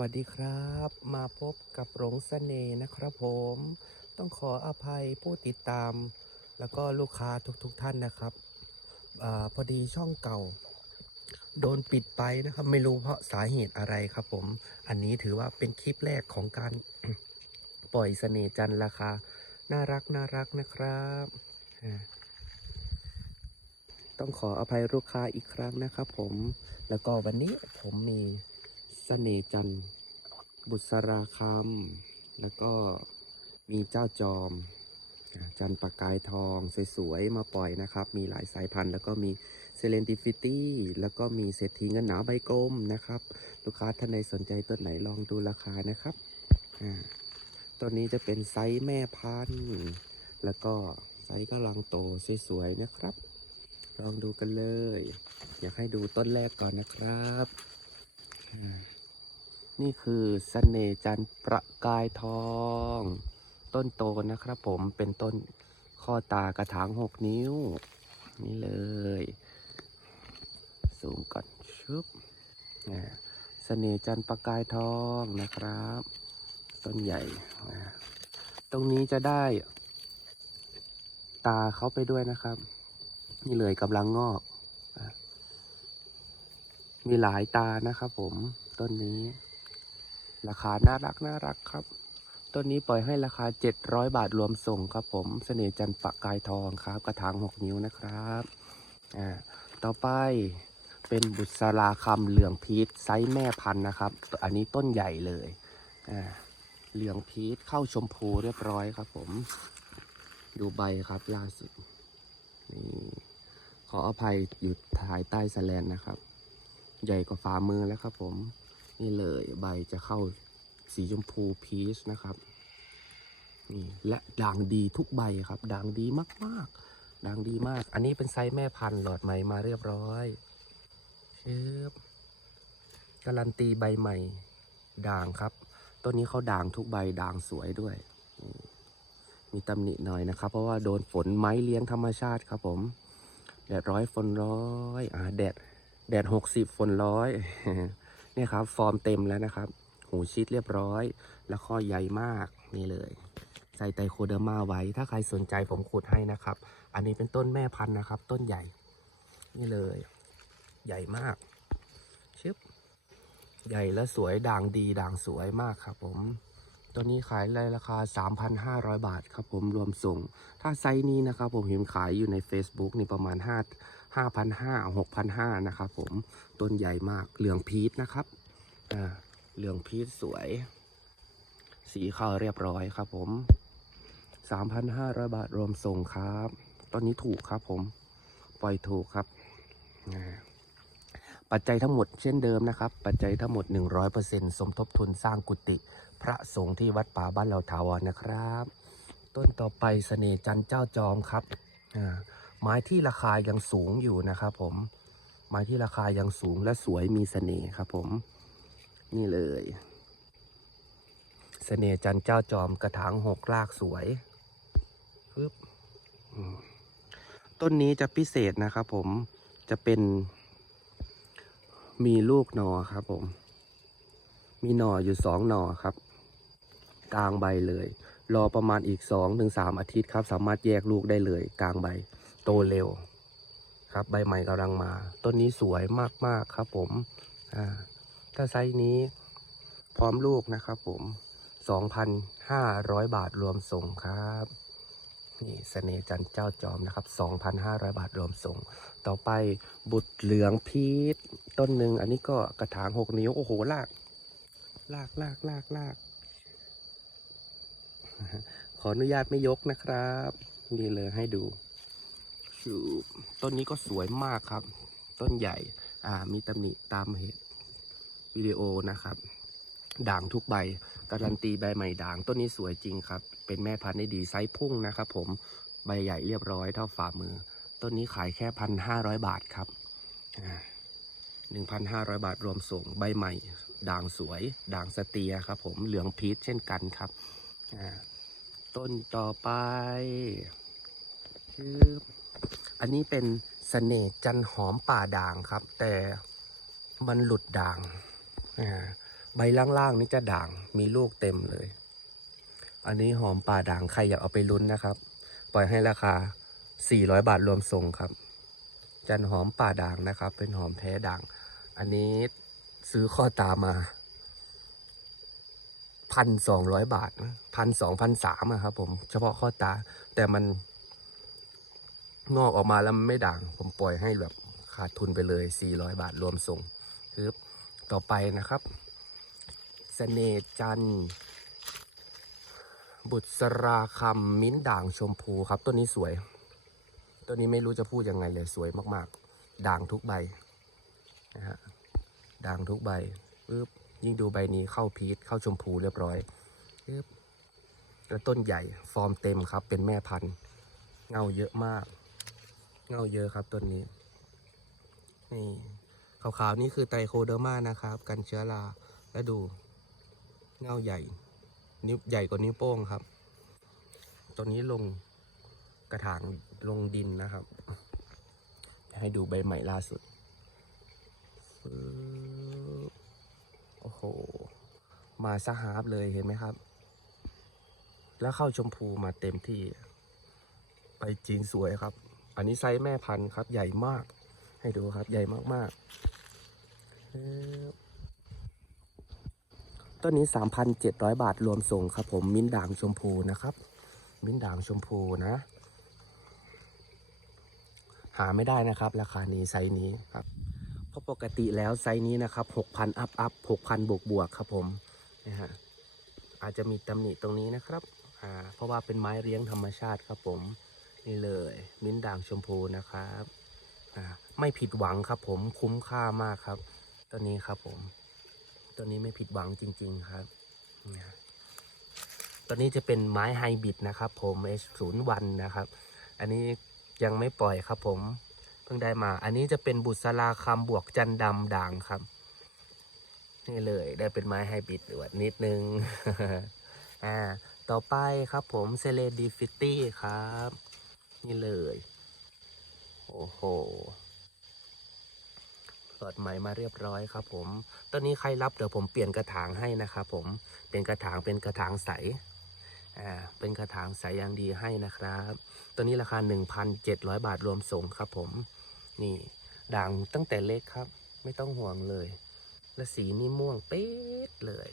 วัสดีครับ มาพบกับหลงเสน่ห์นะครับผม ต้องขออภัยผู้ติดตาม แล้วก็ลูกค้าทุกๆทท่านนะครับอพอดีช่องเก่า โดนปิดไปนะครับ ไม่รู้เพราะสาเหตุอะไรครับผม อันนี้ถือว่าเป็นคลิปแรกของการ ปล่อยเสน่ห์จันราคา น่ารักน่ารักนะครับ ต้องขออภัยลูกค้าอีกครั้งนะครับผมแล้วก็วันนี้ผมมี สน่จันบุษราคำแล้วก็มีเจ้าจอม จันประกายทองสวยๆ มาปล่อยนะครับ มีหลายสายพันธุ์ แล้วก็มีเซเลนติฟิตี้แล้วก็มีเศรษฐีเงินหนาใบกลมนะครับ ลูกค้าท่านใดสนใจต้นไหนลองดูราคานะครับต้นนี้จะเป็นไซส์แม่พันธุ์ แล้วก็ไซส์กำลังโตสวยๆนะครับ ลองดูกันเลย อยากให้ดูต้นแรกก่อนนะครับ นี่คือเสน่ห์จันทร์ประกายทอง ต้นโตนะครับผมเป็นต้นข้อตากระถางหกนิ้ว นี่เลยสูงก่อนชุบอ่าเสน่ห์จันทร์ประกายทองนะครับ ต้นใหญ่อ่าตรงนี้จะได้ ตาเขาไปด้วยนะครับ นี่เลยกำลังงอกอะมีหลายตานะครับผมต้นนี้ ราคาน่ารักน่ารักครับต้นนี้ปล่อยให้ราคา 700 บาทรวมส่งครับผมเสน่ห์จันทร์ปะกายทองครับ กระถาง 6 นิ้วนะครับอ่าต่อไปเป็นบุษราคำเหลืองพีชไซส์แม่พันธุ์นะครับ อันนี้ต้นใหญ่เลยอ่าเหลืองพีชเข้าชมพูเรียบร้อยครับผม ดูใบครับล่าสุดนี่ขออภัยอยู่ถ่ายใต้สแลนนะครับ ใหญ่กว่าฝ่ามือแล้วครับผม นี่เลยใบจะเข้าสีชมพูพีชนะครับนี่และด่างดีทุกใบครับ ด่างดีมากๆด่างดีมาก อันนี้เป็นไซส์แม่พันธุ์หลอดใหม่มาเรียบร้อยเชิบการันตีใบใหม่ ด่างครับต้นนี้เขาด่างทุกใบด่างสวยด้วย มีตำหนิหน่อยนะครับ เพราะว่าโดนฝนไม้เลี้ยงธรรมชาติครับผมแดดร้อยฝนร้อยอ่าแดดแดดหกสิบฝนร้อย เนี่ยครับ ฟอร์มเต็มแล้วนะครับ หูชิดเรียบร้อย แล้วข้อใหญ่มากนี่เลย ใส่ไตโคเดอร์มาไว้ ถ้าใครสนใจผมขุดให้นะครับ อันนี้เป็นต้นแม่พันธุ์นะครับ ต้นใหญ่ นี่เลย ใหญ่มากชึบใหญ่และสวยด่างดีด่างสวยมากครับผมตัวนี้ขายในราคา 3,500 บาทครับผมรวมส่ง ถ้าไซส์นี้นะครับผมเห็นขายอยู่ใน Facebook นี่ประมาณ 5 5,500 6,500นห้านะครับผมต้นใหญ่มากเหลืองพีชนะครับอ่าเหลืองพีชสวย สีเข้าเรียบร้อยครับผม3,500บาทรวมส่งครับ ตอนนี้ถูกครับผม ปล่อยถูกครับอ่าปัจจัยทั้งหมดเช่นเดิมนะครับ ปัจจัยทั้งหมด 100%สมทบทุนสร้างกุฏิพระสงฆ์ที่วัดป่าบ้านเราถาวรนะครับ ต้นต่อไปเสน่จันเจ้าจอมครับอ่า ไม้ที่ราคายังสูงอยู่นะครับผม ไม้ที่ราคายังสูงและสวยมีเสน่ห์ครับผม นี่เลยเสน่ห์จันทร์เจ้าจอมกระถางหกรากสวยปึ๊บต้นนี้จะพิเศษนะครับผมจะเป็น มีลูกหนอครับผม มีหนออยู่สองหนอครับกลางใบเลย รอประมาณอีกสองถึงสามอาทิตย์ครับ สามารถแยกลูกได้เลยกลางใบ โตเร็ว ครับใบใหม่กำลังมา ต้นนี้สวยมากๆครับผมอ่าถ้าไซส์นี้พร้อมลูกนะครับผมสองพันห้าร้อยบาทรวมส่งครับนี่เสน่จันทร์เจ้าจอมนะครับสองพันห้าร้อยบาทรวมส่ง ต่อไปบุตรเหลืองพีชต้นหนึ่งอันนี้ก็กระถางหกนิ้ว โอ้โหลากลากลากลากลาก ขออนุญาตไม่ยกนะครับ นี่เลยให้ดู ชูต้นนี้ก็สวยมากครับ ต้นใหญ่อ่ามีตำหนิตามเหตุวิดีโอนะครับ ด่างทุกใบ การันตีใบใหม่ด่าง ต้นนี้สวยจริงครับ เป็นแม่พันธุ์ได้ดีไซส์พุ่งนะครับ ผมใบใหญ่เรียบร้อยเท่าฝ่ามือ ต้นนี้ขายแค่พันห้าร้อยบาทครับหนึ่งพันห้าร้อยบาทรวมส่งใบใหม่ ด่างสวย ด่างสเตียครับ ผมเหลืองพีชเช่นกันครับต้นต่อไปชื่อ อันนี้เป็นเสน่ห์จันหอมป่าด่างครับ แต่มันหลุดด่าง ใบล่างๆนี่จะด่างมีลูกเต็มเลย อันนี้หอมป่าด่างใครอยากเอาไปลุ้นนะครับ ปล่อยให้ราคา 400 บาทรวมส่งครับ จันหอมป่าด่างนะครับ เป็นหอมแท้ด่าง อันนี้ซื้อข้อตามาพันสองร้อยบาทพันสองพันสามครับผม เฉพาะข้อตาแต่มัน งอกออกมาแล้วไม่ด่าง ผมปล่อยให้แบบขาดทุนไปเลย 400 บาทรวมส่งคือต่อไปนะครับเสน่จันบุษราคำมิ้นด่างชมพูครับต้นนี้สวยต้นนี้ไม่รู้จะพูดยังไงเลยสวยมากๆ ด่างทุกใบนะฮะด่างทุกใบปึ๊บยิ่งดูใบนี้เข้าพีชเข้าชมพูเรียบร้อยปึ๊บแล้วต้นใหญ่ฟอร์มเต็มครับเป็นแม่พันธุ์เงาเยอะมาก งาเยอะครับต้นนี้ นี่ขาวๆนี่คือไตรโคเดอร์มานะครับ กันเชื้อราแล้วดูเงาใหญ่นิ้วใหญ่กว่านิ้วโป้งครับตัวนี้ลงกระถางลงดินนะครับให้ดูใบใหม่ล่าสุดโอ้โห มาสหาบเลยเห็นไหมครับ แล้วเข้าชมพูมาเต็มที่ ไปจีนสวยครับ อันนี้ไซส์แม่พันธุ์ครับ ใหญ่มาก ให้ดูครับ ใหญ่มากๆต้นนี้ 3,700 บาทรวมส่งครับผม มิ้นด่างชมพูนะครับ มิ้นด่างชมพูนะ หาไม่ได้นะครับ ราคานี้ไซส์นี้ครับเพราะปกติแล้วไซส์นี้นะครับ 6,000 อัพอัพ6,000 บวกบวกครับผมนะฮะอาจจะมีตำหนิตรงนี้นะครับ เพราะว่าเป็นไม้เลี้ยงธรรมชาติครับผม นี่เลย มิ้นด่างชมพูนะครับอ่าไม่ผิดหวังครับ ผมคุ้มค่ามากครับ ตัวนี้ครับผม ตัวนี้ไม่ผิดหวังจริง ๆครับตัวนี้จะเป็นไม้ไฮบริดนะครับ ผม H01 นะครับ อันนี้ยังไม่ปล่อยครับ ผมเพิ่งได้มา อันนี้จะเป็นบุษราคำบวกจันดำด่างครับ นี่เลยได้เป็นไม้ไฮบริดด้วยนิดนึงอ่าต่อไปครับผมเซเลดีฟิตี้ครับ นี่เลย โอ้โหเปิดใหม่มาเรียบร้อยครับผม ตอนนี้ใครรับเดี๋ยวผมเปลี่ยนกระถางให้นะครับผม เป็นกระถางเป็นกระถางใส อ่า เป็นกระถางใสอย่างดีให้นะครับ ตัวนี้ราคา 1,700 บาทรวมส่งครับผม นี่ด่างตั้งแต่เล็กครับ ไม่ต้องห่วงเลย และสีนี่ม่วงเป๊ะเลย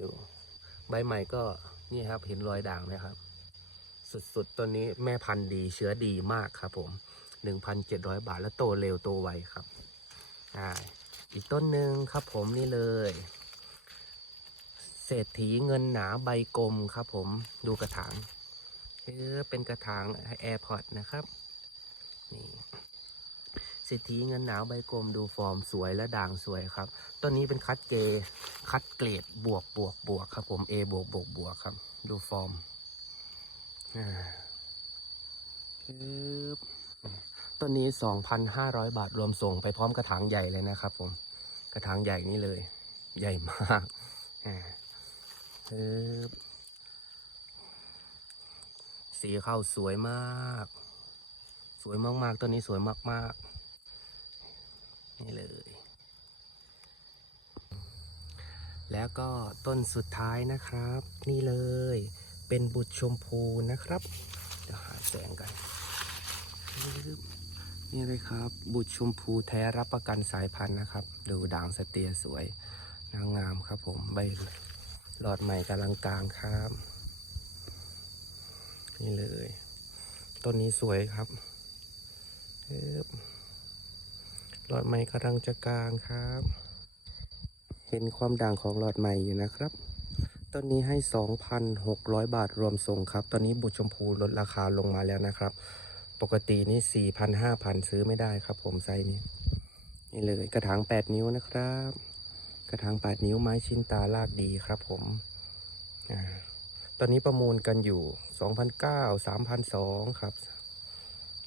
ดู ใบใหม่ก็นี่ครับ เห็นรอยด่างไหมครับ สุดๆ ตัวนี้แม่พันธุ์ดีเชื้อดีมากครับผม1,700 บาทแล้วโตเร็วโตไวครับอ่าอีกต้นหนึ่งครับผมนี่เลยเศรษฐีเงินหนาใบกลมครับผมดูกระถางเออเป็นกระถางแอร์พอร์ตนะครับนี่เศรษฐีเงินหนาใบกลมดูฟอร์มสวยและด่างสวยครับต้นนี้เป็นคัดเกรดคัดเกรดบวกบวกบวกครับผม A บวกบวกบวกครับ ดูฟอร์ม อ่าปึ๊บต้นนี้2,500บาทรวมส่งไปพร้อมกระถางใหญ่เลยนะครับ ผม กระถางใหญ่นี่เลย ใหญ่มากสีเข้าสวยมาก สวยมากๆต้นนี้สวยมากๆ นี่เลย แล้วก็ต้นสุดท้ายนะครับ นี่เลย เป็นบุตรชมพูนะครับเดี๋ยวหาแสงกัน นี่เลยครับ บุตรชมพูแท้รับประกันสายพันธุ์นะครับ ดูด่างสเตียสวยนางงามครับผมใบหลอดใหม่กำลังกลางครับ นี่เลย ต้นนี้สวยครับปึ๊บหลอดใหม่กำลังจะกลางครับ เห็นความด่างของหลอดใหม่อยู่นะครับ ต้นนี้ให้ 2,600 บาทรวมส่งครับ ตอนนี้บุตรชมพูลดราคาลงมาแล้วนะครับ ปกตินี่สี่พันห้าพันซื้อไม่ได้ครับผมไซนี้ นี่เลยกระถางแปดนิ้วนะครับ กระถางแปดนิ้วไม้ชิ้นตาลากดีครับผมตอนนี้ประมูลกันอยู่สองพันเก้าสามพันสองครับ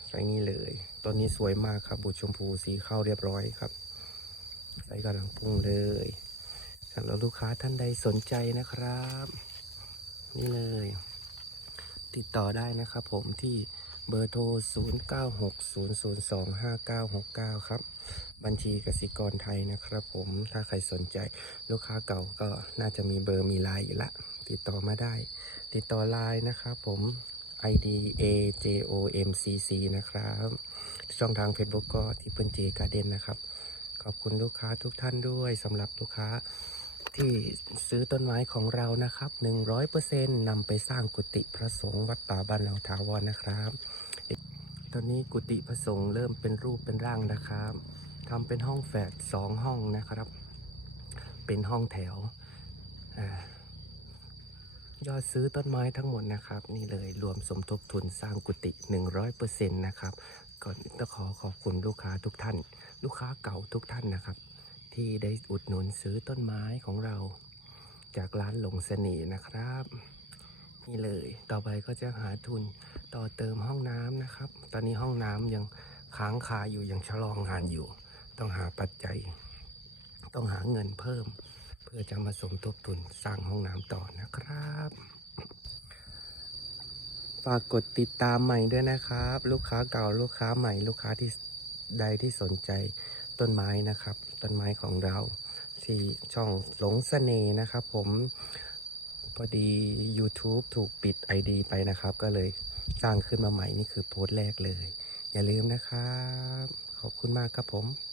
ไซนี้เลยตัวนี้สวยมากครับบุตรชมพูสีเข้าเรียบร้อยครับไซกำลังพุ่งเลย สำหรับลูกค้าท่านใดสนใจนะครับ นี่เลย ติดต่อได้นะครับผมที่เบอร์โทร 0960025969 ครับ บัญชีกสิกรไทยนะครับผม ถ้าใครสนใจลูกค้าเก่าก็น่าจะมีเบอร์มีไลน์อยู่ละ ติดต่อมาได้ ติดต่อไลน์นะครับผม ID A J O M C C นะครับ ช่องทาง Facebook ก็ที่เปิลเจการ์เดนนะครับ ขอบคุณลูกค้าทุกท่านด้วยสำหรับลูกค้า ที่ซื้อต้นไม้ของเรานะครับ100%นำไปสร้างกุฏิพระสงฆ์วัดป่าบ้านเราถาวรนะครับ ตอนนี้กุฏิพระสงฆ์เริ่มเป็นรูปเป็นร่างนะครับทำเป็นห้องแฝดสองห้องนะครับ เป็นห้องแถวอยอดซื้อต้นไม้ทั้งหมดนะครับ นี่เลยรวมสมทบทุนสร้างกุฏิ100%นะครับก่อนอื่นต้องขอขอบคุณลูกค้าทุกท่าน ลูกค้าเก่าทุกท่านนะครับ ที่ได้อุดหนุนซื้อต้นไม้ของเรา จากร้านหลงเสน่ห์นะครับ นี่เลยต่อไปก็จะหาทุนต่อเติมห้องน้ำนะครับ ตอนนี้ห้องน้ำยังค้างคาอยู่ยังชะลองงานอยู่ ต้องหาปัจจัย ต้องหาเงินเพิ่ม เพื่อจะมาสมทบทุนสร้างห้องน้ำต่อนะครับ ฝากกดติดตามใหม่ด้วยนะครับ ลูกค้าเก่าลูกค้าใหม่ลูกค้าที่ใดที่สนใจ ต้นไม้นะครับ ต้นไม้ของเราที่ช่องหลงเสน่ห์นะครับ ผมพอดี YouTube ถูกปิด ID ไปนะครับ ก็เลยสร้างขึ้นมาใหม่นี่คือโพสต์แรกเลย อย่าลืมนะครับ ขอบคุณมากครับผม